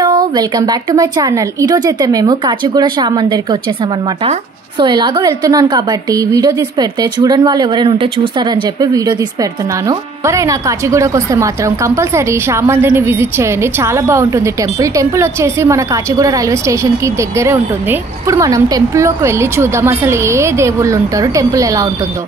Hello welcome back to my channel. ఈ రోజు అయితే మేము కాచిగూడ శ్యామ్ మందిర్కి వచ్చేసాం అనమాట. సో ఎలాగో వెళ్తున్నాను కాబట్టి వీడియో తీసి పెడితే చూడని వాళ్ళు ఎవరైనా ఉంటే చూస్తారని చెప్పి వీడియో తీసి పెడుతున్నాను. ఎవరైనా కాచిగూడకు వస్తే మాత్రం కంపల్సరీ శ్యామ్ మందిర్ని విజిట్ చేయండి, చాలా బాగుంటుంది. టెంపుల్ వచ్చేసి మన కాచిగూడ రైల్వే స్టేషన్ కి దగ్గరే ఉంటుంది. ఇప్పుడు మనం టెంపుల్ లోకి వెళ్ళి చూద్దాం అసలు ఏ దేవుళ్ళు ఉంటారు, టెంపుల్ ఎలా ఉంటుందో.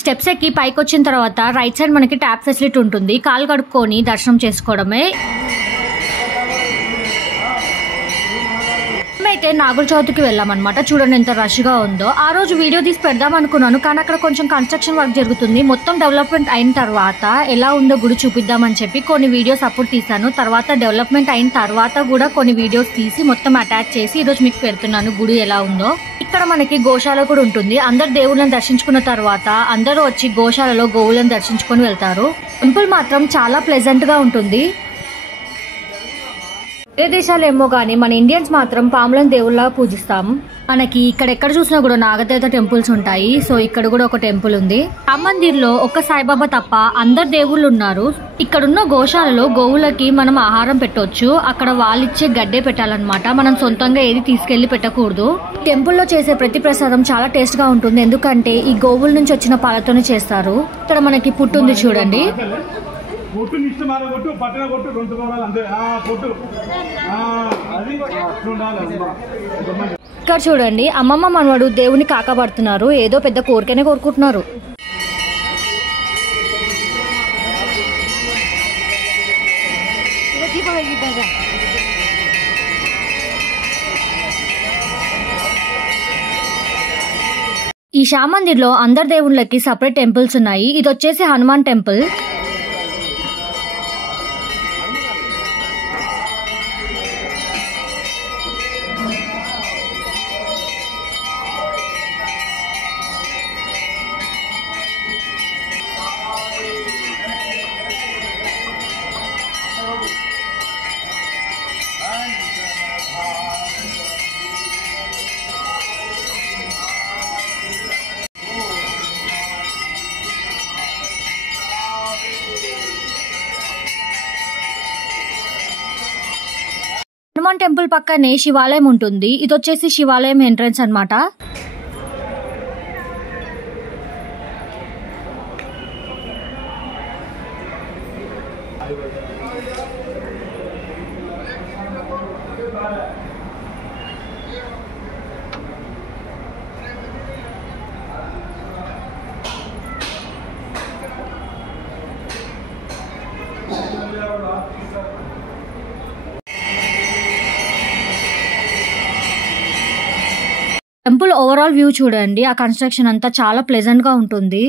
స్టెప్స్ ఎక్కి పైకి వచ్చిన తర్వాత రైట్ సైడ్ మనకి ట్యాప్ ఫెసిలిటీ ఉంటుంది. కాలు కడుక్కొని దర్శనం చేసుకోవడమే. మేమైతే నాగుల చవితికి వెళ్ళామన్నమాట. చూడండి ఎంత రష్ గా ఉందో. ఆ రోజు వీడియో తీసి పెడదాం అనుకున్నాను, కానీ అక్కడ కొంచెం కన్స్ట్రక్షన్ వర్క్ జరుగుతుంది. మొత్తం డెవలప్మెంట్ అయిన తర్వాత ఎలా ఉందో గుడి చూపిద్దామని చెప్పి కొన్ని వీడియోస్ అప్పుడు తీసాను. తర్వాత డెవలప్మెంట్ అయిన తర్వాత కూడా కొన్ని వీడియోస్ తీసి మొత్తం అటాచ్ చేసి ఈరోజు మీకు పెడుతున్నాను గుడి ఎలా ఉందో. ఇక్కడ మనకి గోశాల కూడా ఉంటుంది. అందరు దేవుళ్ళని దర్శించుకున్న తర్వాత అందరూ వచ్చి గోశాలలో గోవులను దర్శించుకొని వెళ్తారు. టెంపుల్ మాత్రం చాలా ప్లెజెంట్ గా ఉంటుంది. ఏ దేశాలు ఏమో గానీ మన ఇండియన్స్ మాత్రం పాములను దేవుళ్ళ పూజిస్తాం. మనకి ఇక్కడ చూసినా కూడా నాగదేవత టెంపుల్స్ ఉంటాయి. సో ఇక్కడ కూడా ఒక టెంపుల్ ఉంది. ఆ మందిర్లో ఒక్క సాయిబాబా తప్ప అందరు దేవుళ్ళు ఉన్నారు. ఇక్కడున్న గోశాలలో గోవులకి మనం ఆహారం పెట్టవచ్చు. అక్కడ వాళ్ళిచ్చే గడ్డే పెట్టాలన్నమాట. మనం సొంతంగా ఏది తీసుకెళ్లి పెట్టకూడదు. టెంపుల్లో చేసే ప్రతి ప్రసాదం చాలా టేస్ట్ గా ఉంటుంది, ఎందుకంటే ఈ గోవుల నుంచి వచ్చిన పాలతోనే చేస్తారు. ఇక్కడ మనకి పుట్టు ఉంది చూడండి. ఇక్కడ చూడండి అమ్మమ్మ మనవడు దేవుని కాకపడుతున్నారు. ఏదో పెద్ద కోరికనే కోరుకుంటున్నారు. ఈ శ్యామ్ మందిర్ లో అందరు దేవుళ్ళకి సపరేట్ టెంపుల్స్ ఉన్నాయి. ఇది వచ్చేసి హనుమాన్ టెంపుల్. హనుమాన్ టెంపుల్ పక్కనే శివాలయం ఉంటుంది. ఇది వచ్చేసి శివాలయం ఎంట్రన్స్ అన్నమాట. టెంపుల్ ఓవరాల్ వ్యూ చూడండి. ఆ కన్స్ట్రక్షన్ అంతా చాలా ప్లెజెంట్ గా ఉంటుంది.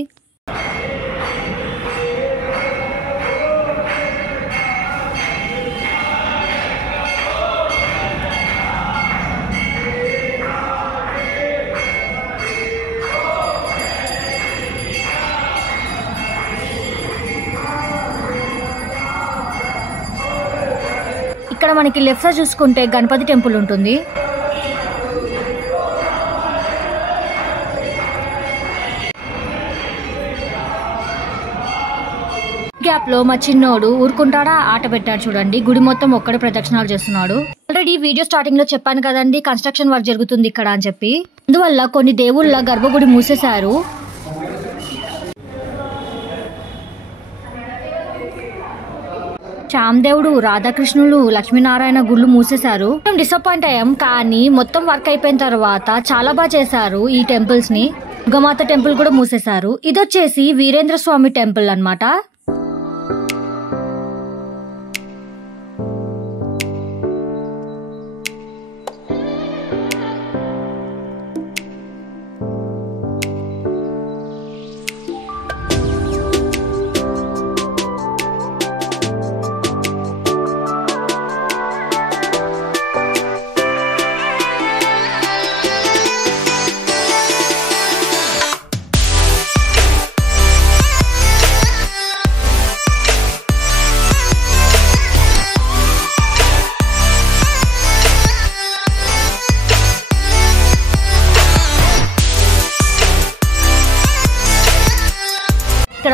ఇక్కడ మనకి లెఫ్ట్ సైడ్ చూసుకుంటే గణపతి టెంపుల్ ఉంటుంది. గ్యాప్ లో మా చిన్నోడు ఊరుకుంటాడా ఆట పెట్టాడు చూడండి. గుడి మొత్తం ఒక్కడే ప్రదక్షిణాలు చేస్తున్నాడు. ఆల్రెడీ వీడియో స్టార్టింగ్ లో చెప్పాను కదండి కన్స్ట్రక్షన్ వర్క్ జరుగుతుంది ఇక్కడ అని చెప్పి. అందువల్ల కొన్ని దేవుళ్ళ గర్భగుడి మూసేశారు. శ్యామ్ దేవుడు, రాధాకృష్ణులు, లక్ష్మీనారాయణ గుళ్ళు మూసేశారు. మేము డిసప్పాయింట్ అయ్యాం, కానీ మొత్తం వర్క్ అయిపోయిన తర్వాత చాలా బాగా చేశారు ఈ టెంపుల్స్ ని. దుర్గామాత టెంపుల్ కూడా మూసేశారు. ఇది వచ్చేసి వీరేంద్ర స్వామి టెంపుల్ అన్నమాట.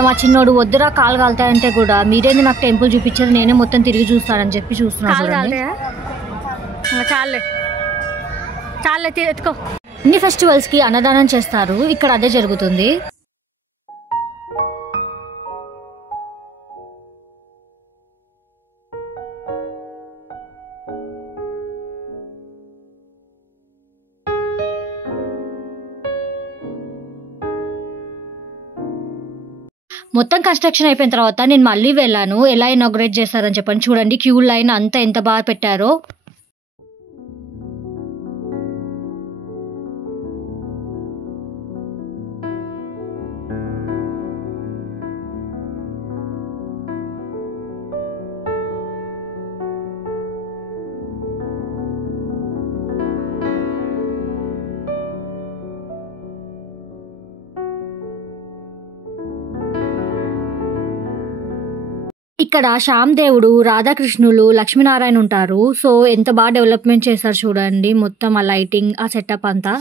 మా చిన్నోడు వద్దురా కాలు కాలుతాయంటే కూడా మీరేంది నాకు టెంపుల్ చూపించేది నేనే మొత్తం తిరిగి చూస్తానని చెప్పి చూస్తున్నాను. చాలే ఎత్తుకో. అన్ని ఫెస్టివల్స్ కి అన్నదానం చేస్తారు, ఇక్కడ అదే జరుగుతుంది. మొత్తం కన్స్ట్రక్షన్ అయిపోయిన తర్వాత నేను మళ్ళీ వెళ్ళాను, ఎలా ఇనాగ్రేట్ చేశారని చెప్పండి. చూడండి క్యూ లైన్ అంతా ఎంత బాగా పెట్టారో. ఇక్కడ శ్యామ్ దేవుడు, రాధాకృష్ణులు, లక్ష్మీనారాయణ ఉంటారు. సో ఎంత బాగా డెవలప్మెంట్ చేశారు చూడండి, మొత్తం ఆ లైటింగ్, ఆ సెటప్ అంతా.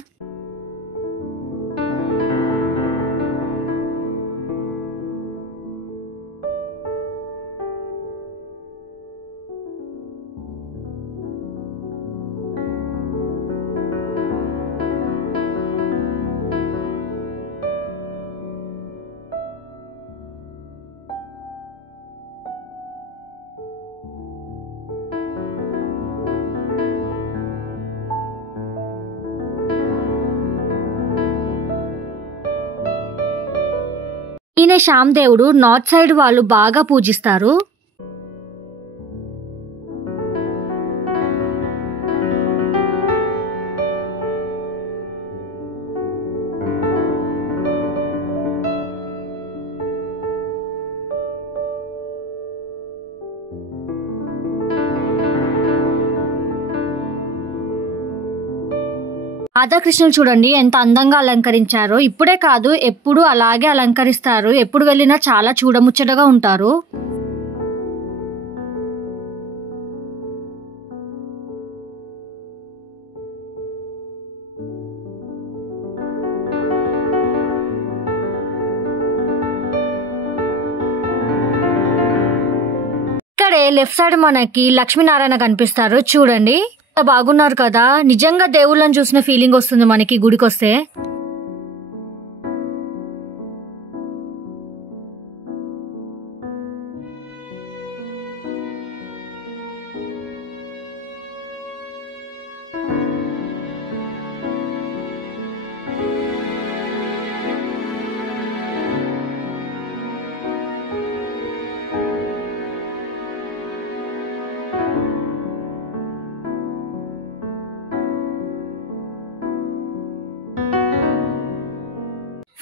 ఈయన శ్యామ్ దేవుడు నార్త్ సైడ్ వాళ్ళు బాగా పూజిస్తారు. రాధాకృష్ణులు చూడండి ఎంత అందంగా అలంకరించారో. ఇప్పుడే కాదు ఎప్పుడు అలాగే అలంకరిస్తారు, ఎప్పుడు వెళ్ళినా చాలా చూడముచ్చటగా ఉంటారు. ఇక్కడే లెఫ్ట్ సైడ్ మనకి లక్ష్మీనారాయణ కనిపిస్తారు. చూడండి బాగున్నారు కదా, నిజంగా దేవుళ్ళని చూసిన ఫీలింగ్ వస్తుంది మనకి గుడికి వస్తే.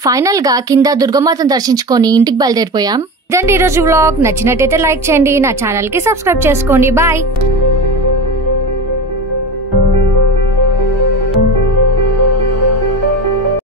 ఫైనల్ గా కింద దుర్గమాతను దర్శించుకొని ఇంటికి బయలుదేరిపోయాం. ఇదండి ఈరోజు వ్లాగ్. నచ్చినట్టయితే లైక్ చేయండి, నా ఛానల్ కి సబ్స్క్రైబ్ చేసుకోండి. బాయ్.